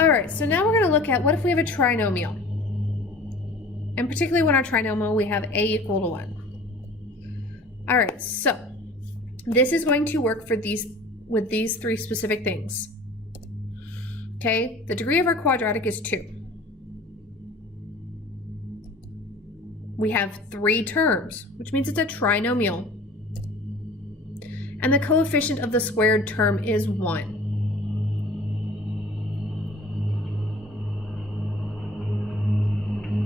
All right, so now we're going to look at what if we have a trinomial. And particularly when our trinomial, we have a equal to 1. All right, so this is going to work for with these three specific things. Okay, the degree of our quadratic is 2. We have 3 terms, which means it's a trinomial. And the coefficient of the squared term is 1.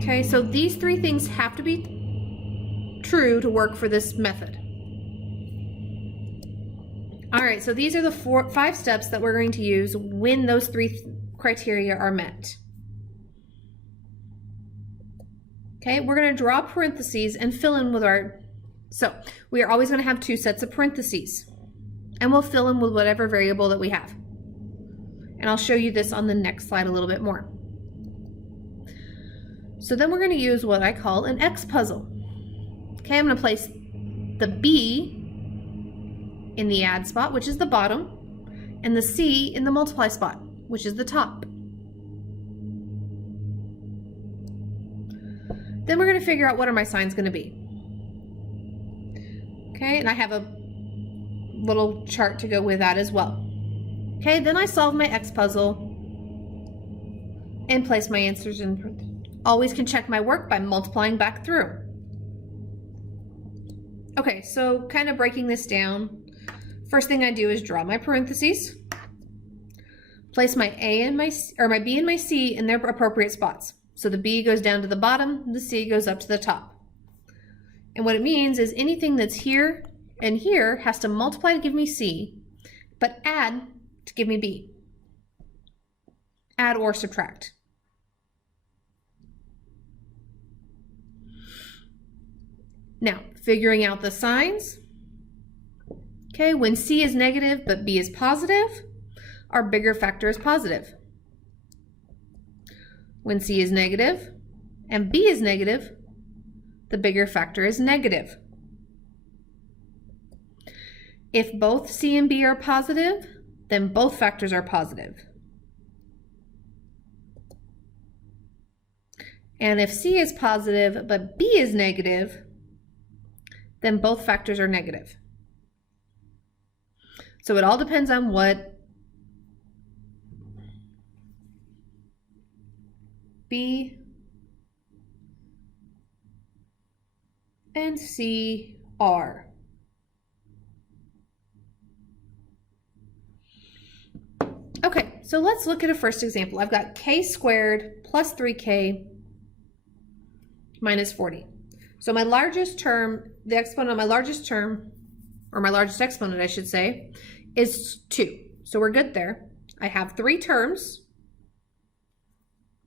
Okay, so these 3 things have to be true to work for this method. All right, so these are the 5 steps that we're going to use when those 3 criteria are met. Okay, we're going to draw parentheses and fill in with so we are always going to have 2 sets of parentheses, and we'll fill in with whatever variable that we have. And I'll show you this on the next slide a little bit more. So then we're going to use what I call an X puzzle. Okay, I'm going to place the B in the add spot, which is the bottom, and the C in the multiply spot, which is the top. Then we're going to figure out what are my signs going to be. Okay, and I have a little chart to go with that as well. Okay, then I solve my X puzzle and place my answers in. Always can check my work by multiplying back through. Okay, so kind of breaking this down. First thing I do is draw my parentheses, place my B and my C in their appropriate spots. So the B goes down to the bottom, the C goes up to the top. And what it means is anything that's here and here has to multiply to give me C, but add to give me B. Add or subtract. Now, figuring out the signs. Okay, when C is negative but B is positive, our bigger factor is positive. When C is negative and B is negative, the bigger factor is negative. If both C and B are positive, then both factors are positive. And if C is positive but B is negative, then both factors are negative. So it all depends on what B and C are. Okay, so let's look at a first example. I've got k squared plus 3k minus 40. So my largest term, the exponent of my largest term, or my largest exponent, I should say, is 2. So we're good there. I have 3 terms.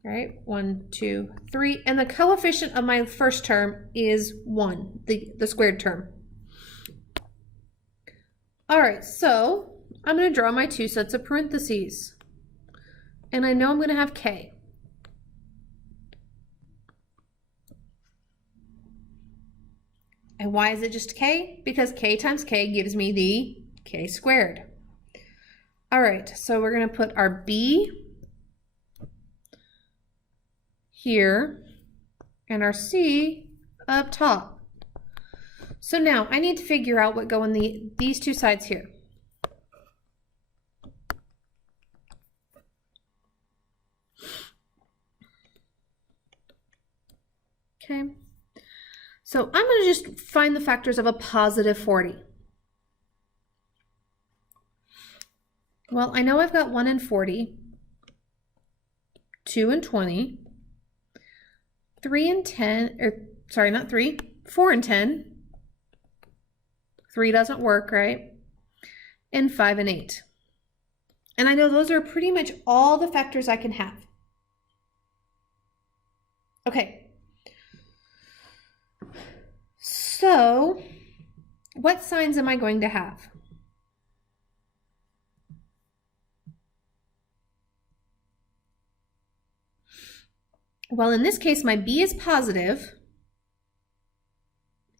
All right, 1, 2, 3. And the coefficient of my first term is 1, the squared term. All right, so I'm going to draw my 2 sets of parentheses. And I know I'm going to have k. And why is it just k? Because k times k gives me the k squared. All right, so we're going to put our B here and our C up top. So now I need to figure out what go in these 2 sides here. Okay. So I'm going to just find the factors of a positive 40. Well, I know I've got 1 and 40, 2 and 20, 3 and 10, or sorry, not 3, 4 and 10, 3 doesn't work, right? And 5 and 8. And I know those are pretty much all the factors I can have. Okay. So, what signs am I going to have? Well, in this case, my B is positive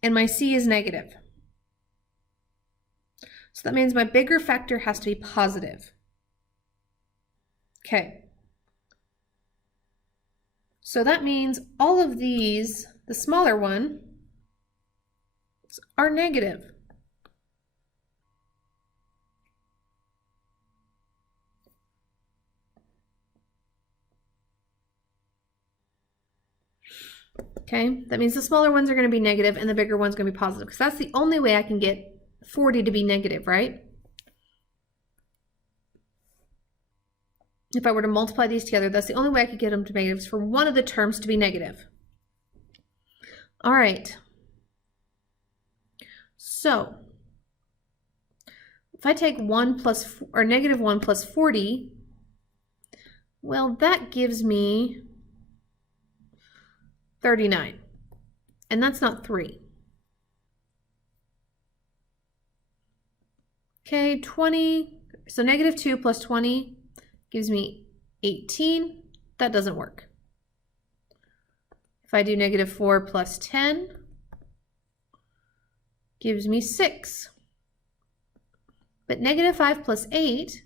and my C is negative. So that means my bigger factor has to be positive. Okay. So that means all of these, the smaller one, are negative. Okay, that means the smaller ones are going to be negative and the bigger one's going to be positive, because that's the only way I can get 40 to be negative, right? If I were to multiply these together, that's the only way I could get them to be negatives, for one of the terms to be negative. All right. So if I take 1 plus, or negative 1 plus 40, well, that gives me 39. And that's not 3. Okay, 20. So negative 2 plus 20 gives me 18. That doesn't work. If I do negative 4 plus 10, gives me 6. But negative 5 plus 8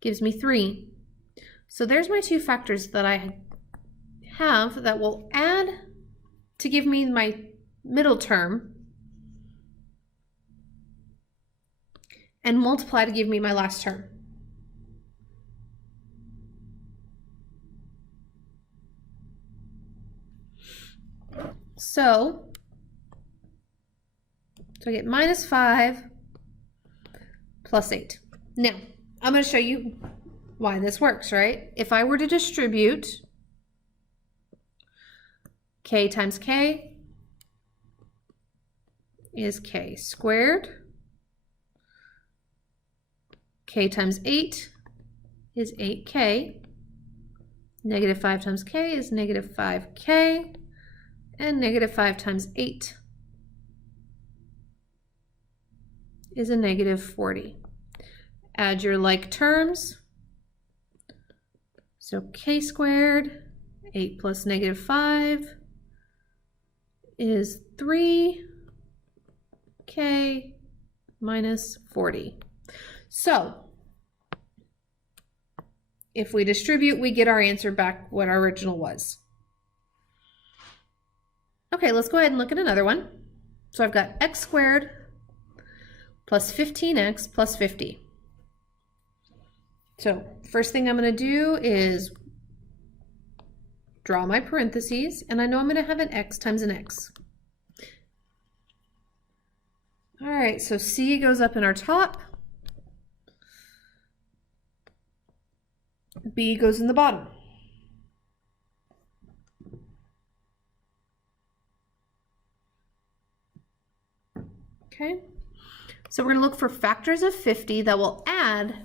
gives me 3. So there's my two factors that I have that will add to give me my middle term and multiply to give me my last term. So I get minus 5 plus 8. Now, I'm going to show you why this works, right? If I were to distribute k times k is k squared. K times 8 is 8k. Negative 5 times k is negative 5k. And negative 5 times 8 is a negative 40. Add your like terms. So k squared, 8 plus negative 5 is 3k minus 40. So if we distribute, we get our answer back what our original was. Okay, let's go ahead and look at another one. So I've got x squared plus 15x plus 50. So first thing I'm going to do is draw my parentheses, and I know I'm going to have an x times an x. All right, so c goes up in our top, b goes in the bottom. Okay, so we're going to look for factors of 50 that will add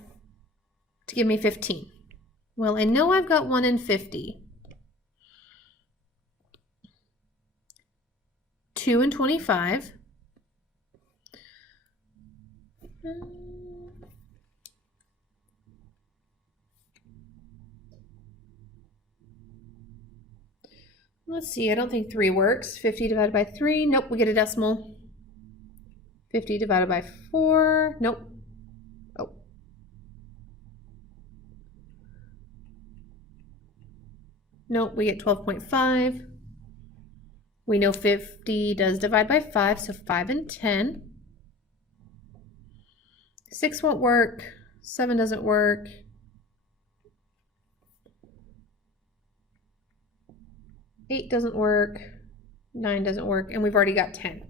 to give me 15. Well, I know I've got 1 in 50. 2 in 25. Let's see, I don't think 3 works. 50 divided by 3, nope, we get a decimal. 50 divided by 4, nope. Oh. Nope, we get 12.5. We know 50 does divide by 5, so 5 and 10. 6 won't work, 7 doesn't work. 8 doesn't work, 9 doesn't work, and we've already got 10.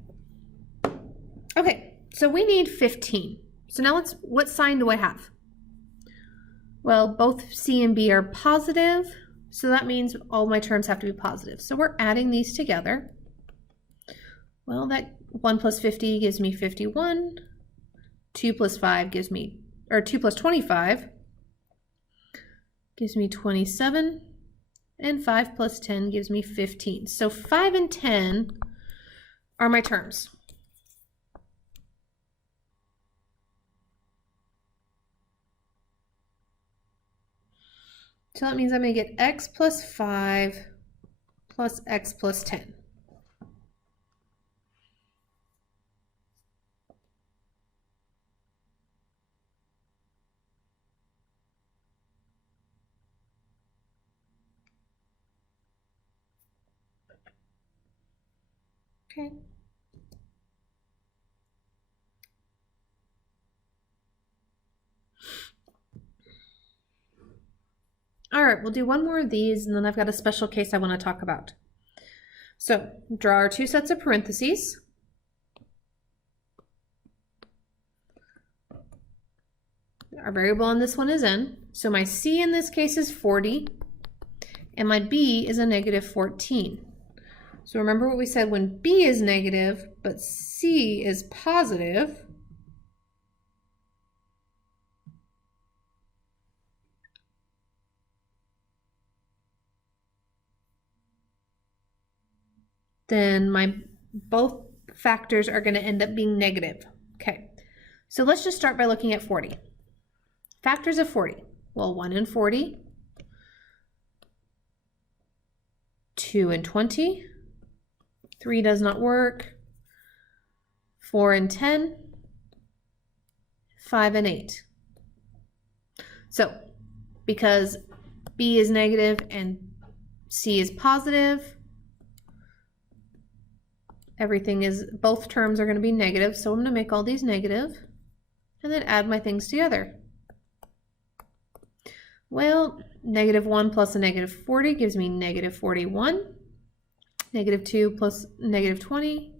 Okay, so we need 15. So now what sign do I have? Well, both C and B are positive, so that means all my terms have to be positive. So we're adding these together. Well, that 1 plus 50 gives me 51. 2 plus 5 gives me, or 2 plus 25 gives me 27. And 5 plus 10 gives me 15. So 5 and 10 are my terms. So that means I'm going to get x plus 5 plus x plus 10. Okay. All right, we'll do one more of these, and then I've got a special case I want to talk about. So draw our two sets of parentheses. Our variable on this one is n. So my c in this case is 40, and my b is a negative 14. So remember what we said, when b is negative, but c is positive, then my both factors are going to end up being negative. Okay, so let's just start by looking at 40. Factors of 40. Well, 1 and 40, 2 and 20, 3 does not work, 4 and 10, 5 and 8. So because b is negative and c is positive, both terms are going to be negative, so I'm going to make all these negative and then add my things together. Well, negative 1 plus a negative 40 gives me negative 41. Negative 2 plus negative 20,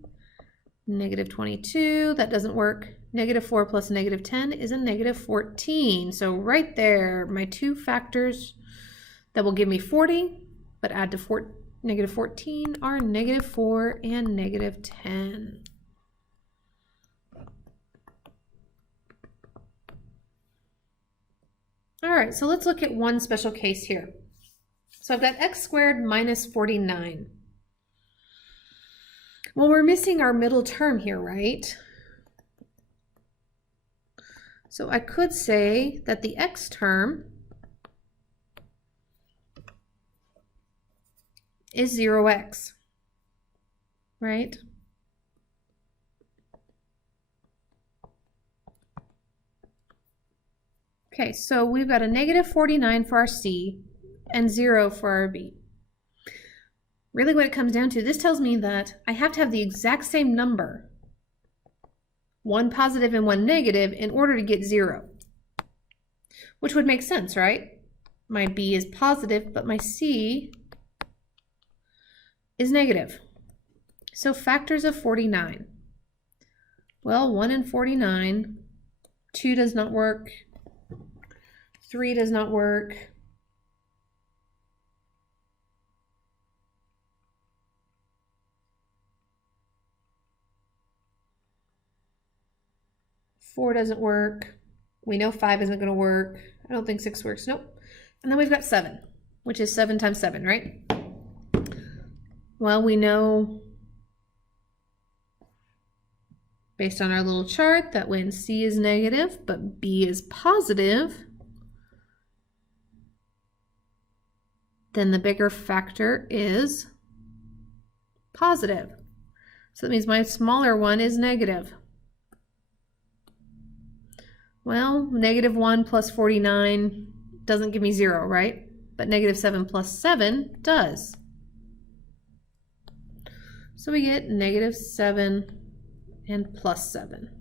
negative 22, that doesn't work. Negative 4 plus negative 10 is a negative 14. So right there, my two factors that will give me 40, but add to negative 14 are negative 4 and negative 10. All right, so let's look at one special case here. So I've got x squared minus 49. Well, we're missing our middle term here, right? So I could say that the x term is 0x, right? Okay, so we've got a negative 49 for our c and 0 for our b. Really what it comes down to, this tells me that I have to have the exact same number, one positive and one negative, in order to get 0. Which would make sense, right? My b is positive, but my c is negative. So factors of 49. Well, 1 and 49, 2 does not work, 3 does not work, 4 doesn't work. We know 5 isn't going to work. I don't think 6 works. Nope. And then we've got 7, which is 7 times 7, right? Well, we know based on our little chart that when c is negative but b is positive, then the bigger factor is positive. So that means my smaller one is negative. Well, negative 1 plus 49 doesn't give me 0, right? But negative 7 plus 7 does. So we get negative 7 and plus 7.